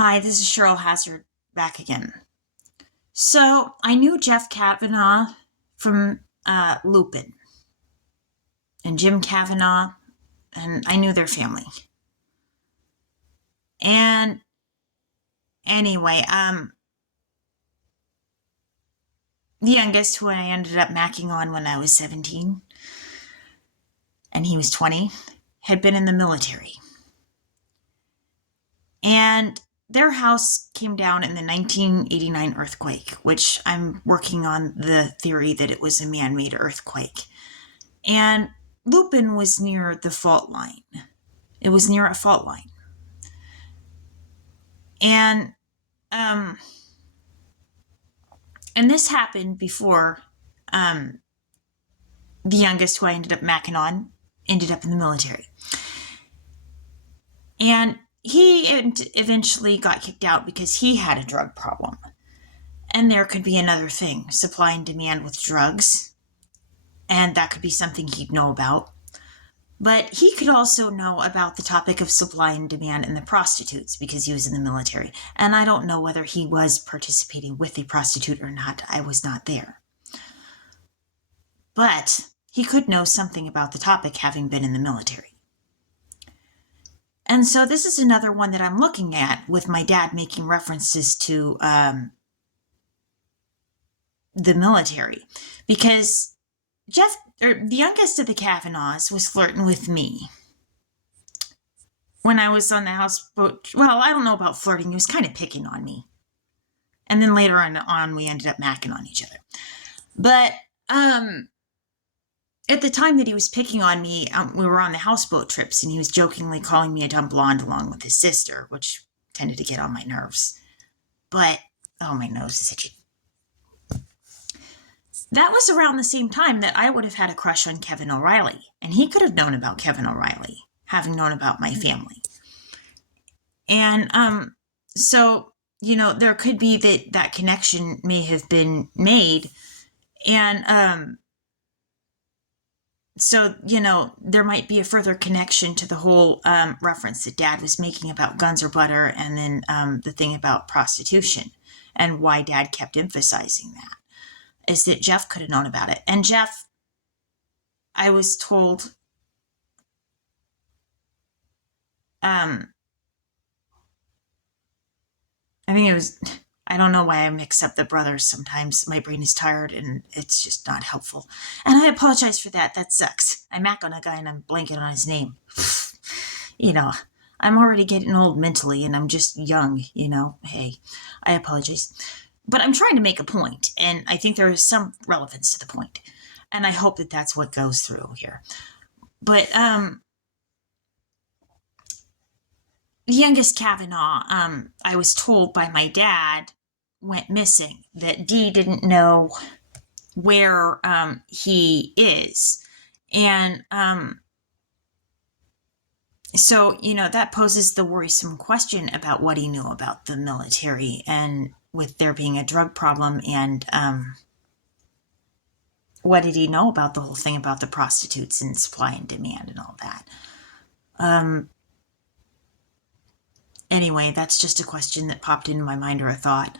Hi, this is Cheryl Hazzard back again. So I knew Jeff Cavanaugh from Lupin and Jim Cavanaugh, and I knew their family. And anyway, the youngest, who I ended up macking on when I was 17, and he was 20, had been in the military. And their house came down in the 1989 earthquake, which I'm working on the theory that it was a man-made earthquake. And Lupin was near the fault line. It was near a fault line. And um and this happened before the youngest, who I ended up macking on, ended up in the military. And he eventually got kicked out because he had a drug problem. And there could be another thing, supply and demand with drugs. And that could be something he'd know about. But he could also know about the topic of supply and demand and the prostitutes because he was in the military. And I don't know whether he was participating with a prostitute or not. I was not there. But he could know something about the topic, having been in the military. And so this is another one that I'm looking at, with my dad making references to the military. Because the youngest of the Cavanaghs, was flirting with me when I was on the houseboat. Well, I don't know about flirting. He was kind of picking on me. And then later on, we ended up macking on each other. But at the time that he was picking on me, we were on the houseboat trips, and he was jokingly calling me a dumb blonde along with his sister, which tended to get on my nerves. But, oh, my nose is itchy. That was around the same time that I would have had a crush on Kevin O'Reilly, and he could have known about Kevin O'Reilly, having known about my family. And so, there could be that connection may have been made. And so, there might be a further connection to the whole reference that Dad was making about guns or butter, and then the thing about prostitution, and why Dad kept emphasizing that, is that Jeff could have known about it. And Jeff, I was told, I think it was, I don't know why I mix up the brothers sometimes. My brain is tired and it's just not helpful. And I apologize for that. That sucks. I mac on a guy and I'm blanking on his name. I'm already getting old mentally and I'm just young, Hey, I apologize. But I'm trying to make a point, and I think there is some relevance to the point. And I hope that that's what goes through here. But the youngest Kavanaugh, I was told by my dad, went missing, that Dee didn't know where he is. And so, that poses the worrisome question about what he knew about the military, and with there being a drug problem, and what did he know about the whole thing about the prostitutes and supply and demand and all that. Anyway, that's just a question that popped into my mind, or a thought.